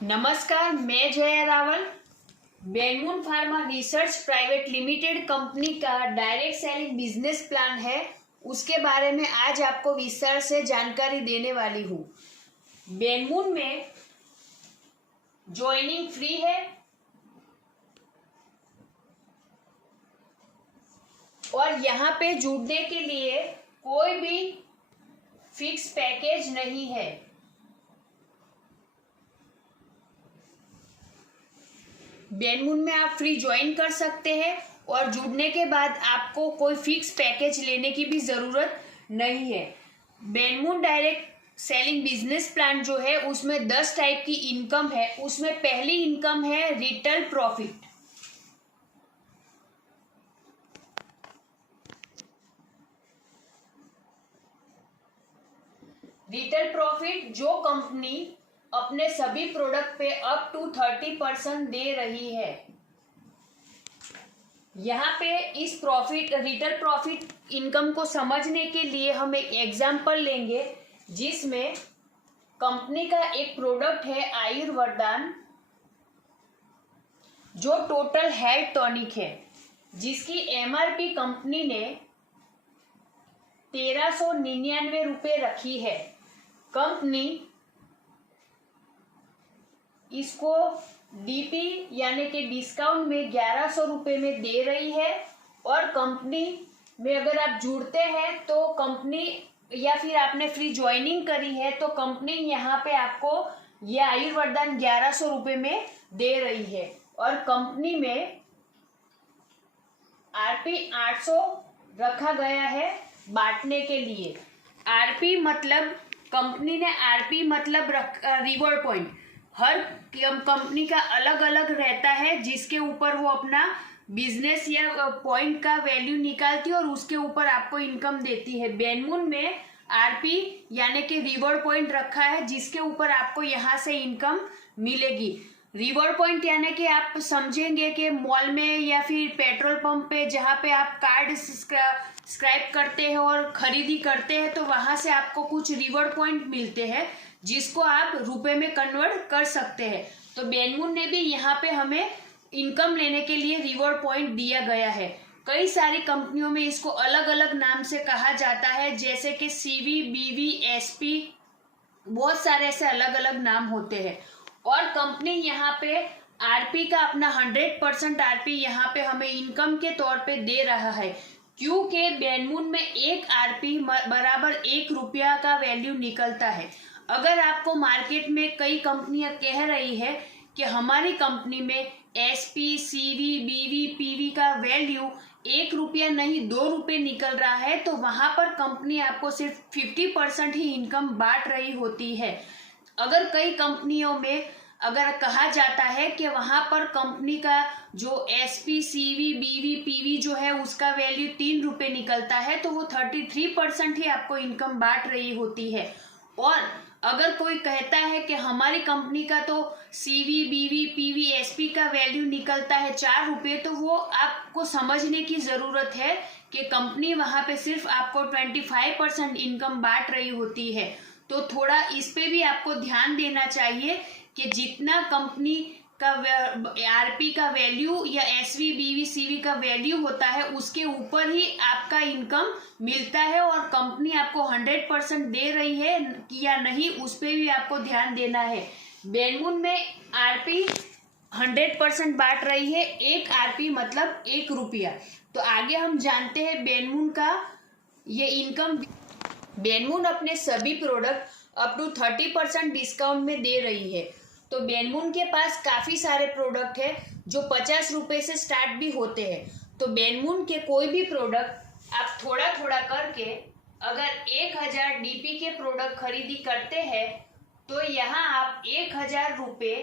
नमस्कार, मैं Jaya Rawal. Benmoon pharma research private limited company का डायरेक्ट सेलिंग बिजनेस प्लान है, उसके बारे में आज आपको विस्तार से जानकारी देने वाली हूँ। बेनमून में ज्वाइनिंग फ्री है और यहाँ पे जुड़ने के लिए कोई भी फिक्स पैकेज नहीं है। बेनमून में आप फ्री ज्वाइन कर सकते हैं और जुड़ने के बाद आपको कोई फिक्स पैकेज लेने की भी ज़रूरत नहीं है। बेनमून डायरेक्ट सेलिंग बिजनेस प्लान जो है उसमें 10 टाइप की इनकम है। उसमें पहली इनकम है रिटेल प्रॉफिट। रिटेल प्रॉफिट जो कंपनी अपने सभी प्रोडक्ट पे अप टू 30% दे रही है। यहाँ पे इस प्रॉफिट रिटेल प्रॉफिट इनकम को समझने के लिए हम एक एग्जाम्पल लेंगे, जिसमें कंपनी का एक प्रोडक्ट है आयुर्वेदान, जो टोटल हेल्थ टॉनिक है, जिसकी एमआरपी कंपनी ने 1399 रुपये रखी है। कंपनी इसको डीपी यानी कि डिस्काउंट में 1100 रुपये में दे रही है। और कंपनी में अगर आप जुड़ते हैं तो कंपनी या फिर आपने फ्री ज्वाइनिंग करी है तो कंपनी यहाँ पे आपको ये आयुर्वेदान 1100 रुपये में दे रही है। और कंपनी में आरपी 800 रखा गया है बांटने के लिए। आरपी मतलब कंपनी ने आरपी मतलब रिवॉर्ड पॉइंट, हर कंपनी का अलग अलग रहता है, जिसके ऊपर वो अपना बिजनेस या पॉइंट का वैल्यू निकालती है और उसके ऊपर आपको इनकम देती है। बेनमून में आरपी यानी कि रिवॉर्ड पॉइंट रखा है, जिसके ऊपर आपको यहाँ से इनकम मिलेगी। रिवॉर्ड पॉइंट यानी कि आप समझेंगे कि मॉल में या फिर पेट्रोल पंप पे जहाँ पे आप कार्ड स्क्रैप करते हैं और खरीदी करते हैं तो वहां से आपको कुछ रिवॉर्ड पॉइंट मिलते हैं, जिसको आप रुपए में कन्वर्ट कर सकते हैं। तो बेनमून ने भी यहाँ पे हमें इनकम लेने के लिए रिवॉर्ड पॉइंट दिया गया है। कई सारी कंपनियों में इसको अलग अलग नाम से कहा जाता है, जैसे कि सीवी, बीवी, एसपी, बहुत सारे ऐसे अलग अलग नाम होते हैं। और कंपनी यहाँ पे आरपी का अपना 100% आरपी यहाँ पे हमें इनकम के तौर पे दे रहा है, क्योंकि बेनमून में एक आरपी बराबर 1 रुपया का वैल्यू निकलता है। अगर आपको मार्केट में कई कंपनियां कह रही है कि हमारी कंपनी में एसपी, सीवी, बीवी, पीवी का वैल्यू 1 रुपया नहीं 2 रुपये निकल रहा है, तो वहां पर कंपनी आपको सिर्फ 50% ही इनकम बांट रही होती है। अगर कई कंपनियों में अगर कहा जाता है कि वहां पर कंपनी का जो एसपी, सीवी, बीवी, पीवी जो है उसका वैल्यू 3 रुपये निकलता है, तो वो 33% ही आपको इनकम बांट रही होती है। और अगर कोई कहता है कि हमारी कंपनी का तो सीवी, बीवी, पीवी, एसपी का वैल्यू निकलता है 4 रुपये, तो वो आपको समझने की जरूरत है कि कंपनी वहां पे सिर्फ आपको 25% इनकम बांट रही होती है। तो थोड़ा इस पे भी आपको ध्यान देना चाहिए कि जितना कंपनी का आरपी का वैल्यू या एसवी, बीवी, सीवी का वैल्यू होता है उसके ऊपर ही आपका इनकम मिलता है। और कंपनी आपको 100% दे रही है या नहीं, उस पर भी आपको ध्यान देना है। बेनमून में आरपी 100% बांट रही है, एक आरपी मतलब 1 रुपया। तो आगे हम जानते हैं बेनमून का ये इनकम। बेनमून अपने सभी प्रोडक्ट अप टू 30% डिस्काउंट में दे रही है। तो बेनमून के पास काफ़ी सारे प्रोडक्ट है जो 50 रुपये से स्टार्ट भी होते हैं। तो बेनमून के कोई भी प्रोडक्ट आप थोड़ा थोड़ा करके अगर 1000 डीपी के प्रोडक्ट खरीदी करते हैं तो यहाँ आप 1000 रुपये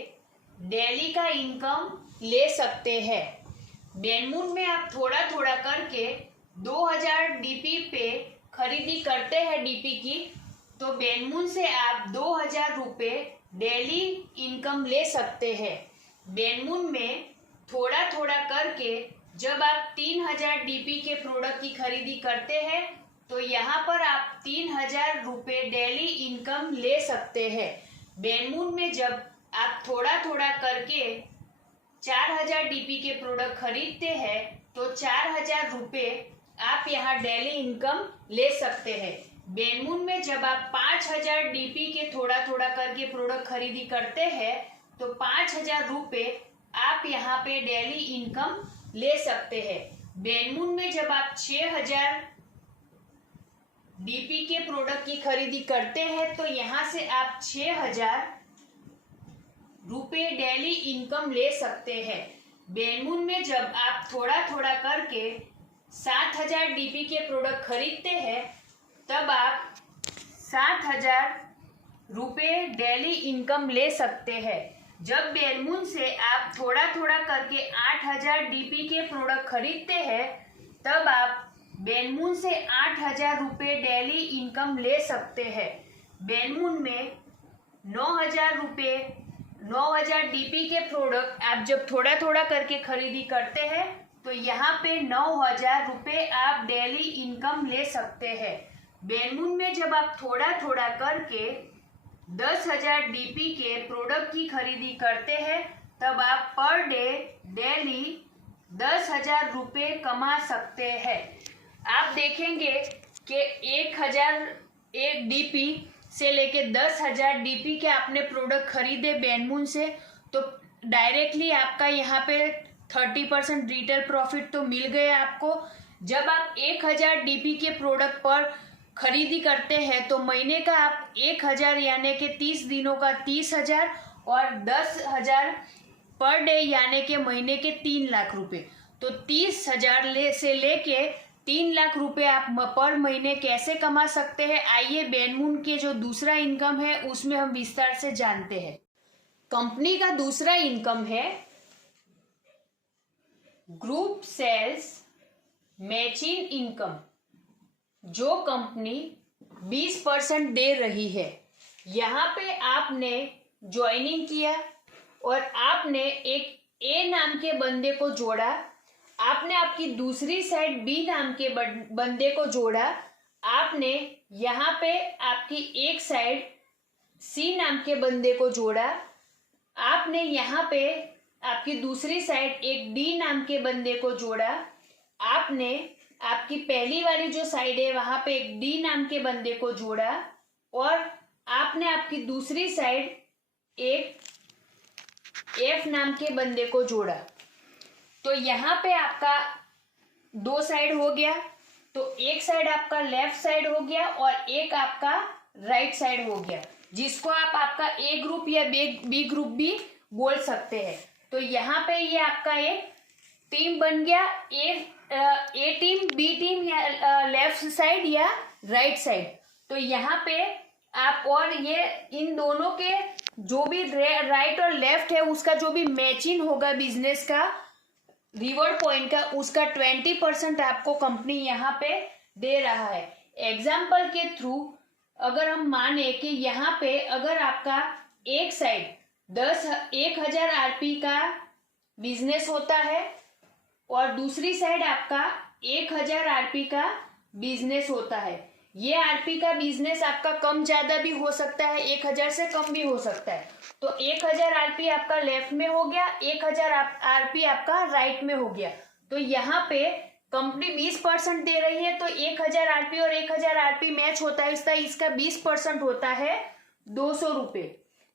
डेली का इनकम ले सकते हैं। बेनमून में आप थोड़ा थोड़ा करके 2000 डीपी पे खरीदी करते हैं डीपी की, तो बेनमून से आप 2000 रुपये डेली इनकम ले सकते हैं। बेनमून में थोड़ा थोड़ा करके जब आप 3000 डीपी के प्रोडक्ट की खरीदी करते हैं तो यहाँ पर आप 3000 रुपये डेली इनकम ले सकते हैं। बेनमून में जब आप थोड़ा थोड़ा करके 4000 डीपी के प्रोडक्ट खरीदते हैं तो 4000 रुपये आप यहाँ डेली इनकम ले सकते हैं। बेनमून में जब आप 5000 डीपी के थोड़ा थोड़ा करके प्रोडक्ट खरीदी करते हैं तो 5000 रुपये आप यहाँ पे डेली इनकम ले सकते हैं। बेनमून में जब आप 6000 डीपी के प्रोडक्ट की खरीदी करते हैं तो यहाँ से आप 6000 रुपये डेली इनकम ले सकते हैं। बेनमून में जब आप थोड़ा थोड़ा करके 7000 डीपी के प्रोडक्ट खरीदते हैं तब आप 7000 रुपये डेली इनकम ले सकते हैं। जब बेनमून से आप थोड़ा थोड़ा करके 8000 डीपी के प्रोडक्ट खरीदते हैं तब आप बेनमून से 8000 रुपये डेली इनकम ले सकते हैं। बेनमून में 9000 रुपये 9000 डीपी के प्रोडक्ट आप जब थोड़ा थोड़ा करके खरीदी करते हैं तो यहाँ पे 9000 रुपये आप डेली इनकम ले सकते हैं। बेनमून में जब आप थोड़ा थोड़ा करके 10000 डीपी के प्रोडक्ट की खरीदी करते हैं तब आप पर डे डेली 10000 रुपये कमा सकते हैं। आप देखेंगे कि 1001 डीपी से लेके 10000 डीपी के आपने प्रोडक्ट खरीदे बेनमून से तो डायरेक्टली आपका यहाँ पे 30% रिटेल प्रॉफिट तो मिल गया आपको। जब आप 1000 डीपी के प्रोडक्ट पर खरीदी करते हैं तो महीने का आप 1000 यानी कि 30 दिनों का 30,000 और 10,000 पर डे यानी कि महीने के 3 लाख रुपए। तो 30,000 से लेके 3 लाख रुपए आप पर महीने कैसे कमा सकते हैं, आइए बेनमून के जो दूसरा इनकम है उसमें हम विस्तार से जानते हैं। कंपनी का दूसरा इनकम है ग्रुप सेल्स मैचिंग इनकम, जो कंपनी 20% दे रही है। यहाँ पे आपने ज्वाइनिंग किया और आपने एक ए नाम के बंदे को जोड़ा, आपने आपकी दूसरी साइड बी नाम के बंदे को जोड़ा, आपने यहाँ पे आपकी एक साइड सी नाम के बंदे को जोड़ा, आपने यहाँ पे आपकी दूसरी साइड एक डी नाम के बंदे को जोड़ा, आपने आपकी पहली वाली जो साइड है वहां पे एक डी नाम के बंदे को जोड़ा और आपने आपकी दूसरी साइड एक एफ नाम के बंदे को जोड़ा। तो यहाँ पे आपका 2 साइड हो गया। तो एक साइड आपका लेफ्ट साइड हो गया और एक आपका राइट साइड हो गया, जिसको आप आपका ए ग्रुप या बी ग्रुप भी बोल सकते हैं। तो यहाँ पे ये आपका एक टीम बन गया, ए टीम, बी टीम या लेफ्ट साइड या राइट साइड। तो यहाँ पे आप और ये इन दोनों के जो भी राइट और लेफ्ट है उसका जो भी मैचिंग होगा बिजनेस का रिवॉर्ड पॉइंट का, उसका 20% आपको कंपनी यहाँ पे दे रहा है। एग्जाम्पल के थ्रू अगर हम माने कि यहाँ पे अगर आपका एक साइड 1000 आरपी का बिजनेस होता है और दूसरी साइड आपका 1000 आरपी का बिजनेस होता है, ये आरपी का बिजनेस आपका कम ज्यादा भी हो सकता है, 1000 से कम भी हो सकता है। तो 1000 आरपी आपका लेफ्ट में हो गया, 1000 आरपी आपका राइट में हो गया। तो यहाँ पे कंपनी 20% दे रही है तो 1000 आरपी और 1000 आरपी मैच होता है, इसका 20% होता है 200 रुपये।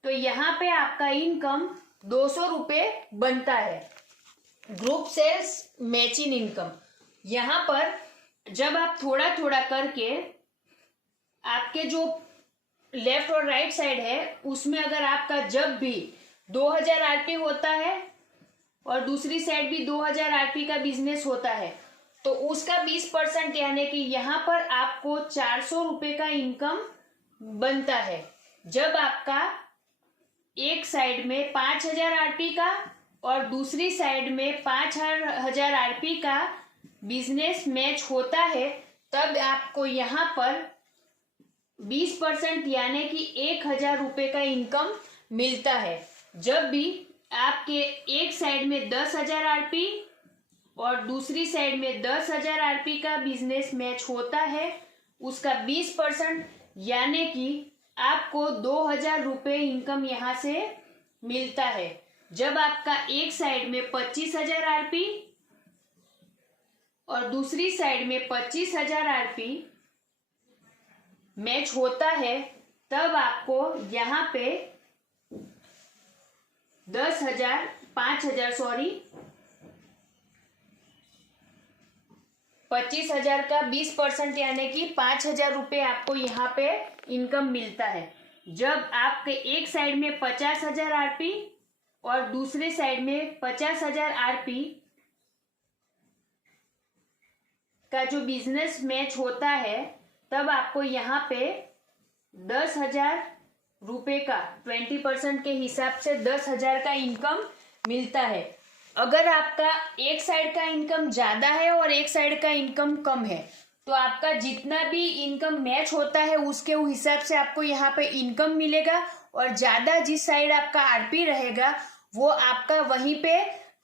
तो यहाँ पे आपका इनकम 200 रुपये बनता है। ग्रुप सेल्स मैचिंग इनकम, यहाँ पर जब आप थोड़ा थोड़ा करके आपके जो लेफ्ट और राइट साइड है उसमें अगर आपका जब भी 2000 आरपी होता है और दूसरी साइड भी 2000 आरपी का बिजनेस होता है तो उसका 20% यानी कि यहाँ पर आपको 400 रुपये का इनकम बनता है। जब आपका एक साइड में 5000 आरपी का और दूसरी साइड में 5000 आरपी का बिजनेस मैच होता है तब आपको यहाँ पर 20% यानी कि 1000 रुपये का इनकम मिलता है। जब भी आपके एक साइड में 10,000 आरपी और दूसरी साइड में 10,000 आरपी का बिजनेस मैच होता है उसका 20% यानी कि आपको 2000 रुपये इनकम यहाँ से मिलता है जब आपका एक साइड में 25,000 आरपी और दूसरी साइड में 25,000 आरपी मैच होता है, तब आपको यहाँ पे 25,000 का 20% यानी कि 5,000 रुपये आपको यहाँ पे इनकम मिलता है जब आपके एक साइड में 50,000 आरपी और दूसरे साइड में 50,000 आरपी का जो बिजनेस मैच होता है, तब आपको यहाँ पे 10,000 रुपये का 20% के हिसाब से 10,000 का इनकम मिलता है। अगर आपका एक साइड का इनकम ज्यादा है और एक साइड का इनकम कम है, तो आपका जितना भी इनकम मैच होता है उसके हिसाब से आपको यहाँ पे इनकम मिलेगा, और ज्यादा जिस साइड आपका आरपी रहेगा वो आपका वहीं पे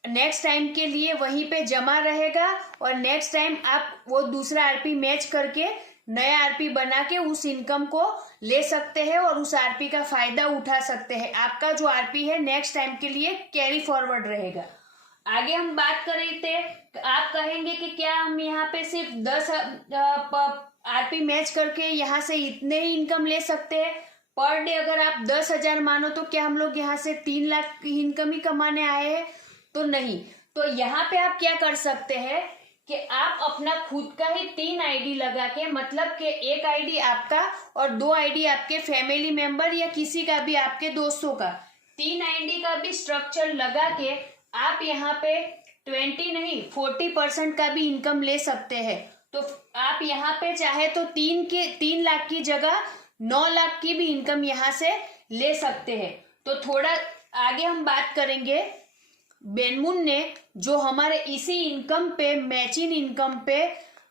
नेक्स्ट टाइम के लिए वहीं पे जमा रहेगा, और नेक्स्ट टाइम आप वो दूसरा आरपी मैच करके नया आरपी बना के उस इनकम को ले सकते हैं और उस आरपी का फायदा उठा सकते हैं। आपका जो आरपी है नेक्स्ट टाइम के लिए कैरी फॉरवर्ड रहेगा। आगे हम बात कर रहे थे, आप कहेंगे कि क्या हम यहाँ पे सिर्फ 10 आरपी मैच करके यहाँ से इतने ही इनकम ले सकते हैं पर डे? अगर आप 10,000 मानो तो क्या हम लोग यहाँ से 3 लाख की इनकम ही कमाने आए हैं? तो नहीं। तो यहाँ पे आप क्या कर सकते हैं कि आप अपना खुद का ही 3 आईडी लगा के, मतलब कि एक आईडी आपका और 2 आईडी आपके फैमिली मेंबर या किसी का भी आपके दोस्तों का, 3 आईडी का भी स्ट्रक्चर लगा के आप यहाँ पे 20 नहीं 40% का भी इनकम ले सकते हैं। तो आप यहाँ पे चाहे तो 3 लाख की जगह 9 लाख की भी इनकम यहाँ से ले सकते हैं। तो थोड़ा आगे हम बात करेंगे। बेनमून ने जो हमारे इसी इनकम पे, मैचिंग इनकम पे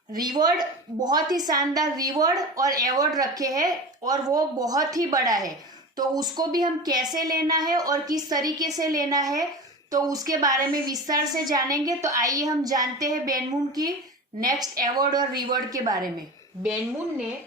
रिवॉर्ड, बहुत ही शानदार रिवॉर्ड और अवार्ड रखे हैं और वो बहुत ही बड़ा है। तो उसको भी हम कैसे लेना है और किस तरीके से लेना है तो उसके बारे में विस्तार से जानेंगे। तो आइए हम जानते हैं बेनमून की नेक्स्ट अवार्ड और रिवॉर्ड के बारे में। बेनमून ने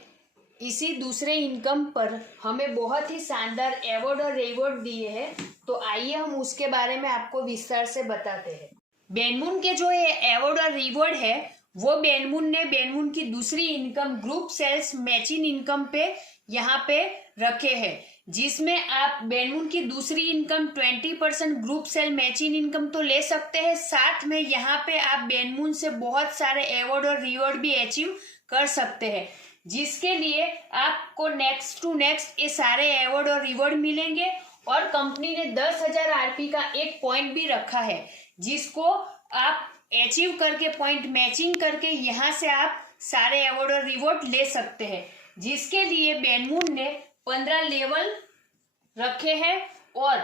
इसी दूसरे इनकम पर हमें बहुत ही शानदार अवार्ड और रिवॉर्ड दिए हैं, तो आइए हम उसके बारे में आपको विस्तार से बताते हैं। बेनमून के जो ये अवार्ड और रिवॉर्ड है वो बेनमून की दूसरी income group sales matching income पे यहाँ पे रखे हैं, जिसमें आप बेनमून की दूसरी income 20% group sale matching income तो ले सकते हैं, साथ में यहाँ पे आप बेनमून से बहुत सारे अवार्ड और रिवॉर्ड भी अचीव कर सकते हैं, जिसके लिए आपको नेक्स्ट टू नेक्स्ट ये सारे अवार्ड और रिवॉर्ड मिलेंगे। और कंपनी ने 10,000 आरपी का एक पॉइंट भी रखा है, जिसको आप अचीव करके पॉइंट मैचिंग करके यहाँ से आप सारे अवार्ड और रिवॉर्ड ले सकते हैं, जिसके लिए बेनमून ने 15 लेवल रखे हैं। और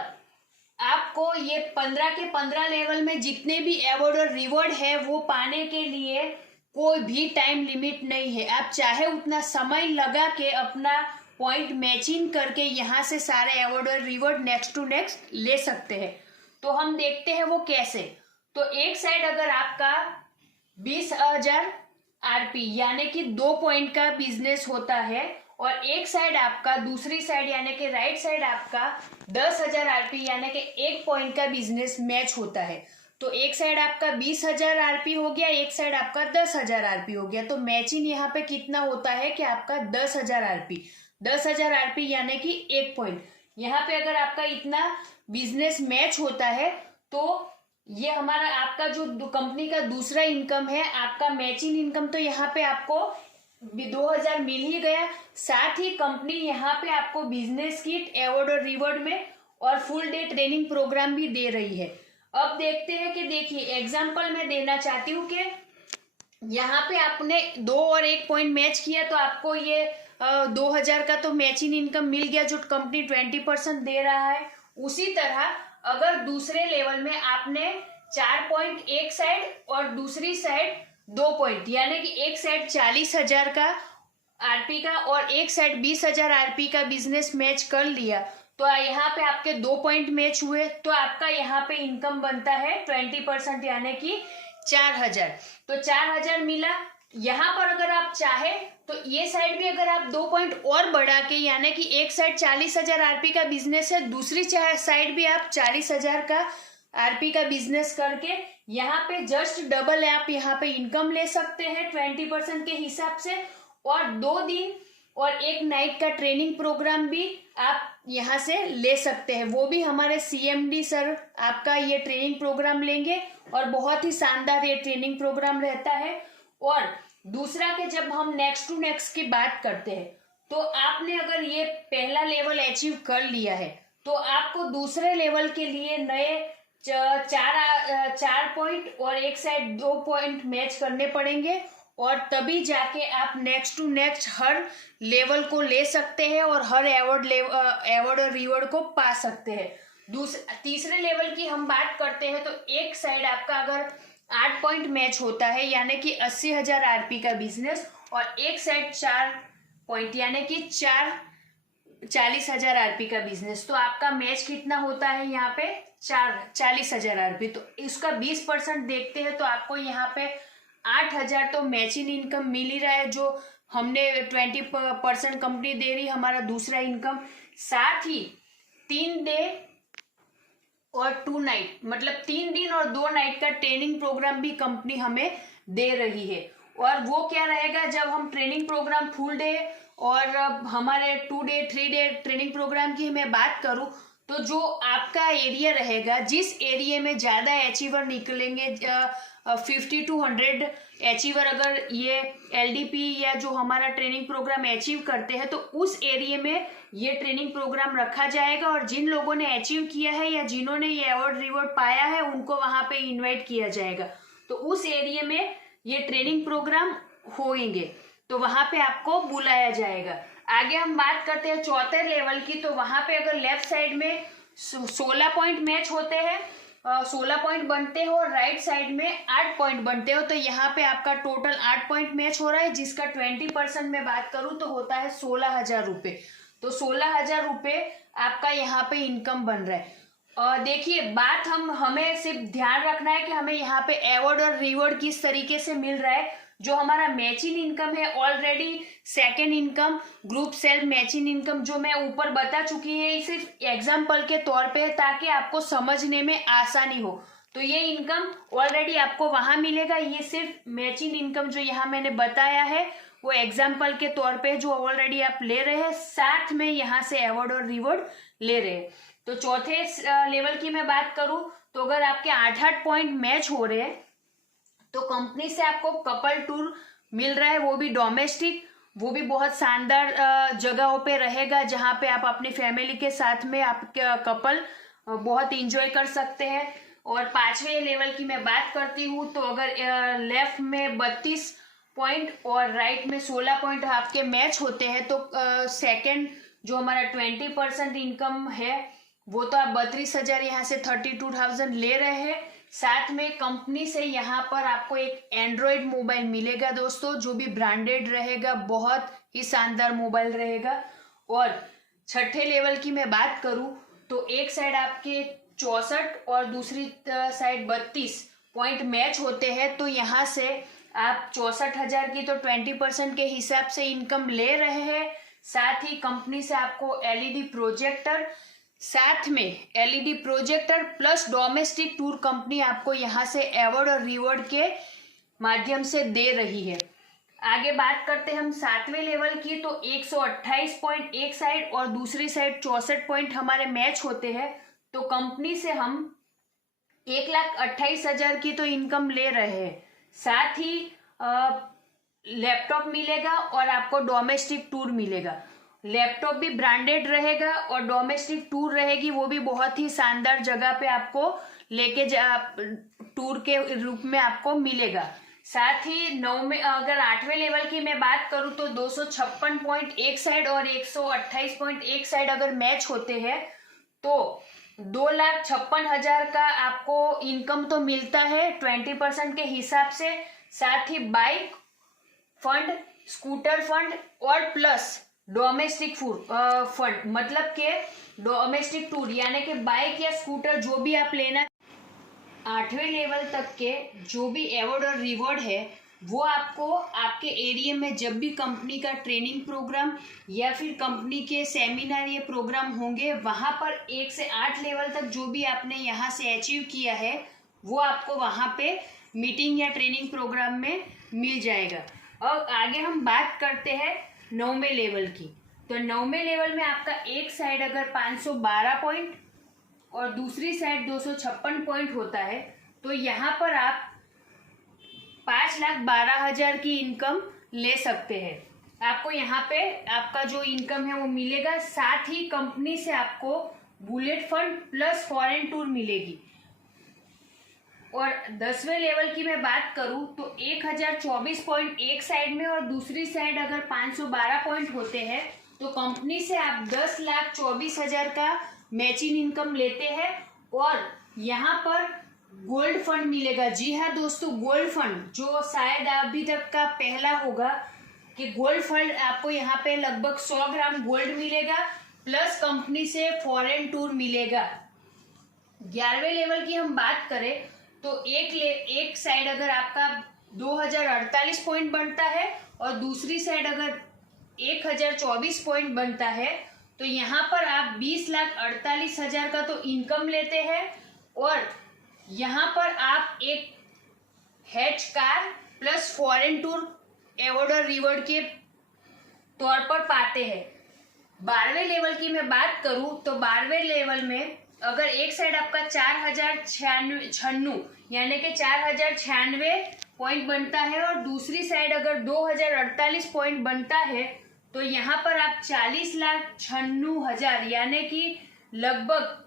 आपको ये 15 के 15 लेवल में जितने भी अवार्ड और रिवॉर्ड है वो पाने के लिए कोई भी टाइम लिमिट नहीं है। आप चाहे उतना समय लगा के अपना पॉइंट मैचिंग करके यहाँ से सारे अवार्ड और रिवॉर्ड नेक्स्ट टू नेक्स्ट ले सकते हैं। तो हम देखते हैं वो कैसे। तो एक साइड अगर आपका 20,000 आरपी यानी कि 2 पॉइंट का बिजनेस होता है और एक साइड आपका, दूसरी साइड यानी कि राइट साइड आपका 10,000 आरपी यानी कि 1 पॉइंट का बिजनेस मैच होता है, तो एक साइड आपका 20,000 आरपी हो गया, एक साइड आपका 10,000 आरपी हो गया। तो मैचिंग यहाँ पे कितना होता है कि आपका 10,000 आरपी, 10,000 आरपी यानी कि 1 पॉइंट। यहाँ पे अगर आपका इतना बिजनेस मैच होता है तो ये हमारा आपका जो कंपनी का दूसरा इनकम है, आपका मैचिंग इनकम, तो यहाँ पे आपको 2,000 मिल ही गया। साथ ही कंपनी यहाँ पे आपको बिजनेस किट, अवार्ड और रिवॉर्ड में और फुल डे ट्रेनिंग प्रोग्राम भी दे रही है। अब देखते हैं कि देखिए एग्जाम्पल मैं देना चाहती हूँ कि यहाँ पे आपने 2 और 1 पॉइंट मैच किया तो आपको ये 2,000 का तो मैचिंग इनकम मिल गया जो कंपनी 20% दे रहा है। उसी तरह अगर दूसरे लेवल में आपने 4 पॉइंट एक साइड और दूसरी साइड 2 पॉइंट यानी कि एक साइड 40,000 का आरपी का और एक साइड 20,000 आरपी का बिजनेस मैच कर लिया, तो यहाँ पे आपके 2 पॉइंट मैच हुए तो आपका यहाँ पे इनकम बनता है 20% यानी कि 4,000। तो 4,000 मिला, यहाँ पर अगर आप चाहे तो ये साइड भी अगर आप 2 पॉइंट और बढ़ा के, यानी कि एक साइड 40,000 आरपी का बिजनेस है, दूसरी साइड भी आप 40,000 का आरपी का बिजनेस करके यहाँ पे जस्ट डबल आप यहाँ पे इनकम ले सकते हैं 20% के हिसाब से। और 2 दिन और 1 नाइट का ट्रेनिंग प्रोग्राम भी आप यहाँ से ले सकते हैं। वो भी हमारे CMD सर आपका ये ट्रेनिंग प्रोग्राम लेंगे और बहुत ही शानदार ये ट्रेनिंग प्रोग्राम रहता है। और दूसरा के जब हम नेक्स्ट टू नेक्स्ट की बात करते हैं तो आपने अगर ये पहला लेवल अचीव कर लिया है तो आपको दूसरे लेवल के लिए नए 4 पॉइंट और एक साइड 2 पॉइंट मैच करने पड़ेंगे और तभी जाके आप नेक्स्ट टू नेक्स्ट हर लेवल को ले सकते हैं और हर अवार्ड और रिवॉर्ड को पा सकते हैं। तीसरे लेवल की हम बात करते हैं तो एक साइड आपका अगर 8 पॉइंट मैच होता है यानी कि 80,000 आरपी का बिजनेस और एक साइड 4 पॉइंट यानी कि 40,000 आरपी का बिजनेस, तो आपका मैच कितना होता है यहाँ पे 40,000 आरपी। तो इसका 20% देखते हैं तो आपको यहाँ पे 8,000 तो मैचिंग इनकम मिल ही रहा है, जो हमने 20% कंपनी दे रही हमारा दूसरा इनकम। साथ ही 3 डे और 2 नाइट मतलब 3 दिन और 2 नाइट का ट्रेनिंग प्रोग्राम भी कंपनी हमें दे रही है। और वो क्या रहेगा, जब हम ट्रेनिंग प्रोग्राम फुल डे और हमारे 2 डे 3 डे ट्रेनिंग प्रोग्राम की मैं बात करूं तो जो आपका एरिया रहेगा, जिस एरिया में ज्यादा अचीवर निकलेंगे 50 to 100 अचीवर अगर ये LDP या जो हमारा ट्रेनिंग प्रोग्राम अचीव करते हैं तो उस एरिया में ये ट्रेनिंग प्रोग्राम रखा जाएगा और जिन लोगों ने अचीव किया है या जिन्होंने ये अवार्ड रिवॉर्ड पाया है उनको वहां पे इनवाइट किया जाएगा। तो उस एरिया में ये ट्रेनिंग प्रोग्राम होंगे तो वहां पे आपको बुलाया जाएगा। आगे हम बात करते हैं चौथे लेवल की, तो वहां पे अगर लेफ्ट साइड में 16 पॉइंट मैच होते हैं 16 पॉइंट बनते हो और राइट साइड में 8 पॉइंट बनते हो, तो यहाँ पे आपका टोटल 8 पॉइंट मैच हो रहा है जिसका 20% में बात करूं तो होता है 16,000 रुपये। तो 16,000 रुपये आपका यहाँ पे इनकम बन रहा है। देखिए बात हमें सिर्फ ध्यान रखना है कि हमें यहाँ पे अवार्ड और रिवॉर्ड किस तरीके से मिल रहा है। जो हमारा मैचिंग इनकम है already second income group self matching income जो मैं ऊपर बता चुकी है, सिर्फ एग्जाम्पल के तौर पे ताकि आपको समझने में आसानी हो। तो ये इनकम ऑलरेडी आपको वहां मिलेगा, ये सिर्फ मैचिंग इनकम जो यहाँ मैंने बताया है वो एग्जाम्पल के तौर पे जो ऑलरेडी आप ले रहे हैं, साथ में यहाँ से अवार्ड और रिवॉर्ड ले रहे हैं। तो चौथे लेवल की मैं बात करूं तो अगर आपके 8-8 पॉइंट मैच हो रहे हैं तो कंपनी से आपको कपल टूर मिल रहा है, वो भी डोमेस्टिक, वो भी बहुत शानदार जगहों पे रहेगा जहां पे आप अपनी फैमिली के साथ में आप कपल बहुत इंजॉय कर सकते हैं। और 5वें लेवल की मैं बात करती हूँ तो अगर लेफ्ट में 32 पॉइंट और राइट में 16 पॉइंट आपके मैच होते हैं तो सेकेंड जो हमारा 20% इनकम है वो तो आप 32,000 यहाँ से 32,000 ले रहे हैं। साथ में कंपनी से यहाँ पर आपको एक एंड्रॉयड मोबाइल मिलेगा दोस्तों, जो भी ब्रांडेड रहेगा, बहुत ही शानदार मोबाइल रहेगा। और छठे लेवल की मैं बात करूं तो एक साइड आपके 64 और दूसरी साइड 32 पॉइंट मैच होते हैं, तो यहाँ से आप 64,000 की तो 20% के हिसाब से इनकम ले रहे हैं। साथ ही कंपनी से आपको LED प्रोजेक्टर, साथ में LED projector plus domestic tour company आपको यहाँ से अवार्ड और रिवॉर्ड के माध्यम से दे रही है। आगे बात करते हैं हम 7वें लेवल की, तो 128 पॉइंट एक साइड और दूसरी साइड 64 पॉइंट हमारे मैच होते हैं, तो कंपनी से हम 1,28,000 की तो इनकम ले रहे हैं। साथ ही लैपटॉप मिलेगा और आपको डोमेस्टिक टूर मिलेगा। लैपटॉप भी ब्रांडेड रहेगा और डोमेस्टिक टूर रहेगी, वो भी बहुत ही शानदार जगह पे आपको लेके टूर के रूप में आपको मिलेगा। साथ ही 9वें अगर 8वें लेवल की मैं बात करूं तो 256 पॉइंट एक साइड और 128 पॉइंट एक साइड अगर मैच होते हैं तो 2,56,000 का आपको इनकम तो मिलता है 20% के हिसाब से। साथ ही बाइक फंड, स्कूटर फंड और प्लस डोमेस्टिक फंड, मतलब के डोमेस्टिक टूर यानी कि बाइक या स्कूटर जो भी आप लेना, 8वें लेवल तक के जो भी अवार्ड और रिवॉर्ड है वो आपको आपके एरिया में जब भी कंपनी का ट्रेनिंग प्रोग्राम या फिर कंपनी के सेमिनार या प्रोग्राम होंगे, वहाँ पर 1 से 8 लेवल तक जो भी आपने यहाँ से अचीव किया है वो आपको वहाँ पे मीटिंग या ट्रेनिंग प्रोग्राम में मिल जाएगा। और आगे हम बात करते हैं 9वें लेवल की। तो 9वें लेवल में आपका एक साइड अगर 512 पॉइंट और दूसरी साइड 256 पॉइंट होता है, तो यहाँ पर आप 5,12,000 की इनकम ले सकते हैं। आपको यहाँ पे आपका जो इनकम है वो मिलेगा, साथ ही कंपनी से आपको bullet fund plus foreign tour मिलेगी। और 10वें लेवल की मैं बात करूं तो 1,024 पॉइंट एक साइड में और दूसरी साइड अगर 512 पॉइंट होते हैं, तो कंपनी से आप 10,24,000 का मैचिंग इनकम लेते हैं। और यहाँ पर गोल्ड फंड मिलेगा। जी हाँ दोस्तों, गोल्ड फंड जो शायद अभी तक का पहला होगा कि गोल्ड फंड आपको यहाँ पे लगभग 100 ग्राम गोल्ड मिलेगा प्लस कंपनी से फॉरेन टूर मिलेगा। 11वें लेवल की हम बात करें तो एक साइड अगर आपका 2,048 पॉइंट बनता है और दूसरी साइड अगर 1,024 पॉइंट बनता है, तो यहाँ पर आप 20,48,000 का तो इनकम लेते हैं। और यहाँ पर आप एक hatch car plus foreign tour award और रिवॉर्ड के तौर पर पाते हैं। 12वें लेवल की मैं बात करूं तो 12वें लेवल में अगर एक साइड आपका 4,096 यानी कि 4,096 पॉइंट बनता है और दूसरी साइड अगर 2,048 पॉइंट बनता है, तो यहाँ पर आप 40,96,000 यानी कि लगभग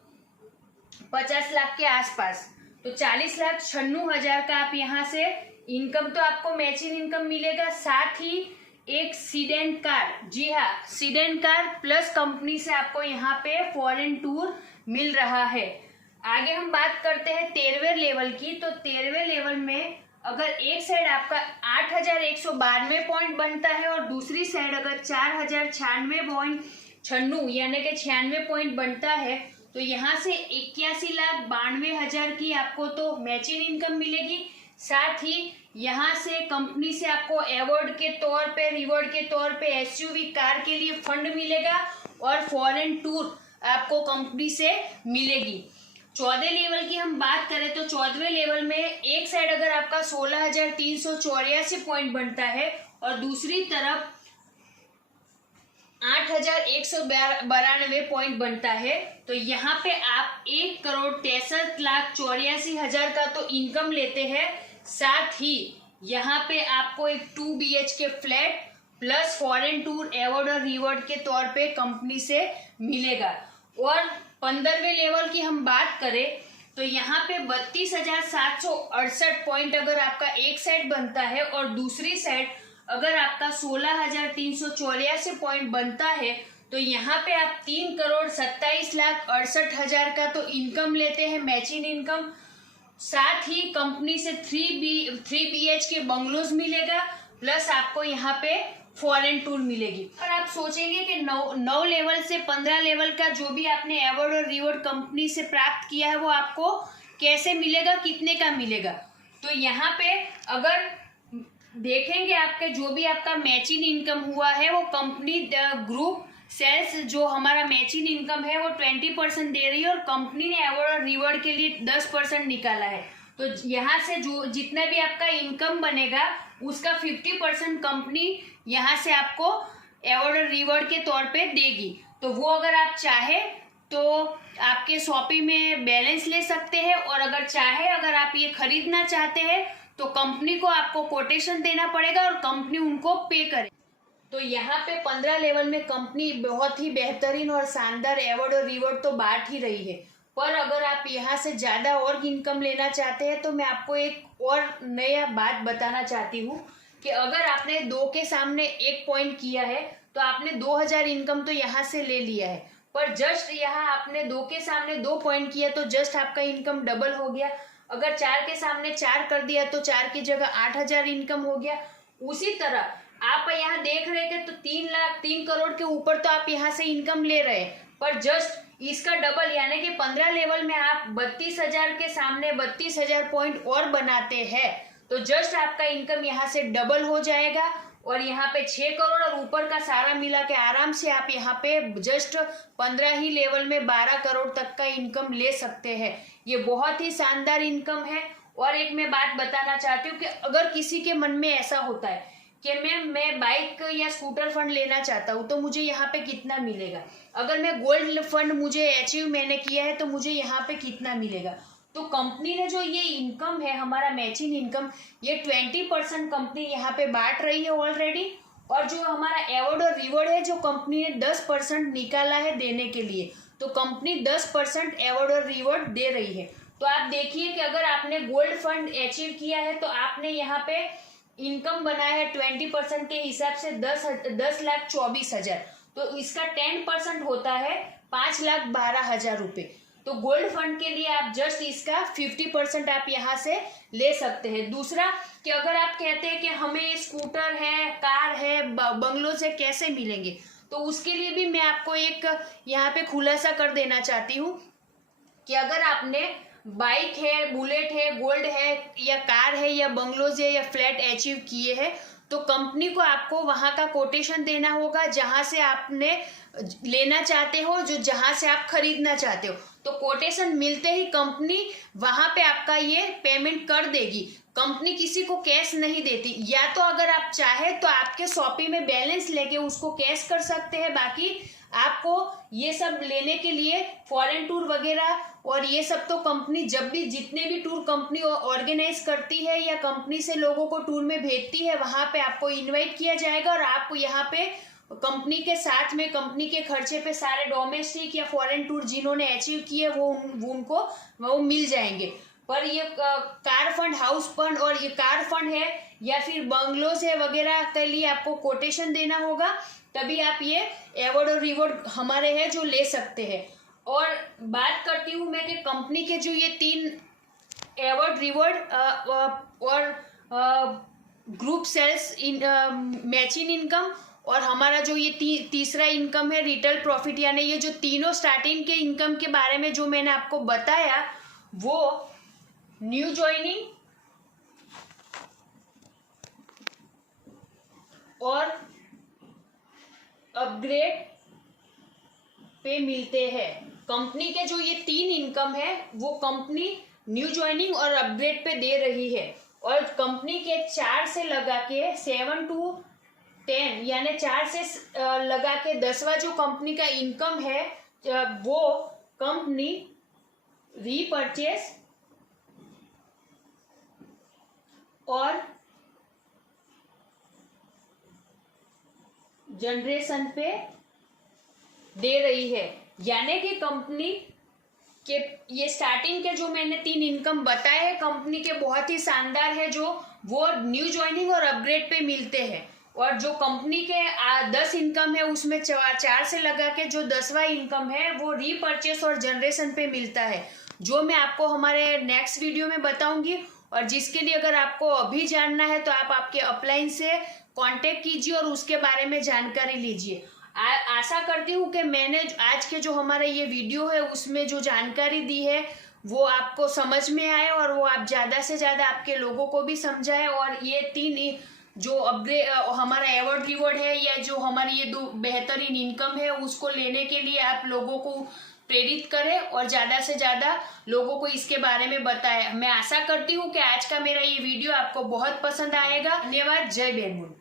50 लाख के आसपास, तो 40,96,000 का आप यहाँ से इनकम तो आपको मैचिंग इनकम मिलेगा। साथ ही एक सीडेन कार, जी हाँ सीडेन कार प्लस कंपनी से आपको यहाँ पे फॉरेन टूर मिल रहा है। आगे हम बात करते हैं 13वें लेवल की। तो 13वें लेवल में अगर एक साइड आपका 8,192 पॉइंट बनता है और दूसरी साइड अगर 4,096.96 यानी कि 96 पॉइंट बनता है, तो यहाँ से 81,92,000 की आपको तो मैचिंग इनकम मिलेगी। साथ ही यहाँ से कंपनी से आपको अवार्ड के तौर पे, रिवॉर्ड के तौर पे एसयूवी कार के लिए फंड मिलेगा और फॉरेन टूर आपको कंपनी से मिलेगी। 14 लेवल की हम बात करें तो 14वें लेवल में एक साइड अगर आपका 16,384 पॉइंट बनता है और दूसरी तरफ 8,192 पॉइंट बनता है, तो यहाँ पे आप 1,63,84,000 का तो इनकम लेते हैं। साथ ही यहाँ पे आपको एक 2 BHK flat plus foreign tour award और रिवॉर्ड के तौर पे कंपनी से मिलेगा। और 15वें लेवल की हम बात करें तो यहाँ पे 32,768 पॉइंट अगर आपका एक साइड बनता है और दूसरी साइड अगर आपका 16,384 पॉइंट बनता है, तो यहाँ पे आप 3,27,68,000 का तो इनकम लेते हैं मैचिंग इनकम। साथ ही कंपनी से 3 BHK बंगलोज मिलेगा प्लस आपको यहाँ पे फॉरेन टूर मिलेगी। और आप सोचेंगे कि 9 लेवल से 15 लेवल का जो भी आपने अवार्ड और रिवॉर्ड कंपनी से प्राप्त किया है वो आपको कैसे मिलेगा, कितने का मिलेगा। तो यहाँ पे अगर देखेंगे आपके जो भी आपका मैचिंग इनकम हुआ है वो कंपनी ग्रुप सेल्स जो हमारा मैचिंग इनकम है वो 20% दे रही है और कंपनी ने अवार्ड और रिवॉर्ड के लिए 10% निकाला है। तो यहाँ से जो जितना भी आपका इनकम बनेगा उसका 50% कंपनी यहाँ से आपको अवार्ड और रिवॉर्ड के तौर पे देगी। तो वो अगर आप चाहे तो आपके शॉपी में बैलेंस ले सकते हैं और अगर आप ये खरीदना चाहते हैं तो कंपनी को आपको कोटेशन देना पड़ेगा और कंपनी उनको पे करे। तो यहाँ पे 15 लेवल में कंपनी बहुत ही बेहतरीन और शानदार अवार्ड और रिवॉर्ड तो बांट ही रही है। पर अगर आप यहाँ से ज़्यादा और इनकम लेना चाहते हैं तो मैं आपको एक और नया बात बताना चाहती हूँ कि अगर आपने 2 के सामने 1 पॉइंट किया है तो आपने 2,000 इनकम तो यहाँ से ले लिया है, पर जस्ट यहाँ आपने 2 के सामने 2 पॉइंट किया तो जस्ट आपका इनकम डबल हो गया। अगर 4 के सामने 4 कर दिया तो 4 की जगह 8,000 इनकम हो गया। उसी तरह आप यहाँ देख रहे थे तो 3 करोड़ के ऊपर तो आप यहाँ से इनकम ले रहे हैं, पर जस्ट इसका डबल यानी कि 15 लेवल में आप 32,000 के सामने 32,000 पॉइंट और बनाते हैं तो जस्ट आपका इनकम यहाँ से डबल हो जाएगा और यहाँ पे 6 करोड़ और ऊपर का सारा मिला के आराम से आप यहाँ पे जस्ट 15 ही लेवल में 12 करोड़ तक का इनकम ले सकते हैं। ये बहुत ही शानदार इनकम है। और एक मैं बात बताना चाहती हूँ कि अगर किसी के मन में ऐसा होता है कि मैं बाइक या स्कूटर फंड लेना चाहता हूँ तो मुझे यहाँ पे कितना मिलेगा, अगर मैं गोल्ड फंड मुझे अचीव मैंने किया है तो मुझे यहाँ पे कितना मिलेगा। तो कंपनी ने जो ये इनकम है हमारा मैचिंग इनकम, ये 20% कंपनी यहाँ पे बांट रही है ऑलरेडी। और जो हमारा अवार्ड और रिवॉर्ड है जो कंपनी ने 10% निकाला है देने के लिए, तो कंपनी 10% अवार्ड और रिवॉर्ड दे रही है। तो आप देखिए कि अगर आपने गोल्ड फंड अचीव किया है तो आपने यहाँ पे इनकम बनाया है 20% के हिसाब से 10,24,000, तो इसका 10% होता है 5,12,000 रुपये। तो गोल्ड फंड के लिए आप जस्ट इसका 50% आप यहाँ से ले सकते हैं। दूसरा कि अगर आप कहते हैं कि हमें स्कूटर है, कार है, बंगलो से कैसे मिलेंगे, तो उसके लिए भी मैं आपको एक यहाँ पे खुलासा कर देना चाहती हूँ कि अगर आपने बाइक है, बुलेट है, गोल्ड है या कार है या बंगलोज है या फ्लैट अचीव किए हैं, तो कंपनी को आपको वहां का कोटेशन देना होगा जहां से आपने लेना चाहते हो, जो जहां से आप खरीदना चाहते हो। तो कोटेशन मिलते ही कंपनी वहां पे आपका ये पेमेंट कर देगी। कंपनी किसी को कैश नहीं देती, या तो अगर आप चाहे तो आपके शॉपी में बैलेंस लेके उसको कैश कर सकते हैं, बाकी आपको ये सब लेने के लिए फॉरेन टूर वगैरह और ये सब तो कंपनी जब भी जितने भी टूर कंपनी ऑर्गेनाइज करती है या कंपनी से लोगों को टूर में भेजती है, वहां पे आपको इनवाइट किया जाएगा और आपको यहाँ पे कंपनी के साथ में कंपनी के खर्चे पे सारे डोमेस्टिक या फॉरेन टूर जिन्होंने अचीव किए वो मिल जाएंगे। पर ये कार फंड, हाउस फंड और ये कार फंड है या फिर बंगलोज है वगैरह के लिए आपको कोटेशन देना होगा, तभी आप ये अवार्ड और रिवॉर्ड हमारे हैं जो ले सकते हैं। और बात करती हूँ मैं कि कंपनी के जो ये 3 अवार्ड, रिवॉर्ड और ग्रुप सेल्स मैचिंग इनकम और हमारा जो ये तीसरा इनकम है रिटेल प्रॉफिट, यानी ये जो तीनों स्टार्टिंग के इनकम के बारे में जो मैंने आपको बताया, वो न्यू ज्वाइनिंग और अपग्रेड पे मिलते हैं। कंपनी के जो ये 3 इनकम है वो कंपनी न्यू ज्वाइनिंग और अपग्रेड पे दे रही है। और कंपनी के 4 से लगा के 7 to 10 यानी 4 से लगा के 10वां जो कंपनी का इनकम है वो कंपनी रीपरचेस और जनरेशन पे दे रही है। यानी कि कंपनी के ये स्टार्टिंग के जो मैंने 3 इनकम बताए हैं कंपनी के बहुत ही शानदार है, जो वो न्यू ज्वाइनिंग और अपग्रेड पे मिलते हैं। और जो कंपनी के 10 इनकम है उसमें 4 से लगा के जो 10वां इनकम है वो रीपरचेस और जनरेशन पे मिलता है, जो मैं आपको हमारे नेक्स्ट वीडियो में बताऊंगी। और जिसके लिए अगर आपको अभी जानना है तो आप आपके अपलाइन से कांटेक्ट कीजिए और उसके बारे में जानकारी लीजिए। आशा करती हूँ कि मैंने आज के जो हमारा ये वीडियो है उसमें जो जानकारी दी है वो आपको समझ में आए और वो आप ज़्यादा से ज़्यादा आपके लोगों को भी समझाए। और ये 3 जो अपग्रेड हमारा अवार्ड रिवॉर्ड है या जो हमारी ये 2 बेहतरीन इनकम है उसको लेने के लिए आप लोगों को प्रेरित करें और ज़्यादा से ज़्यादा लोगों को इसके बारे में बताएं। मैं आशा करती हूँ कि आज का मेरा ये वीडियो आपको बहुत पसंद आएगा। धन्यवाद। जय बेनमुन।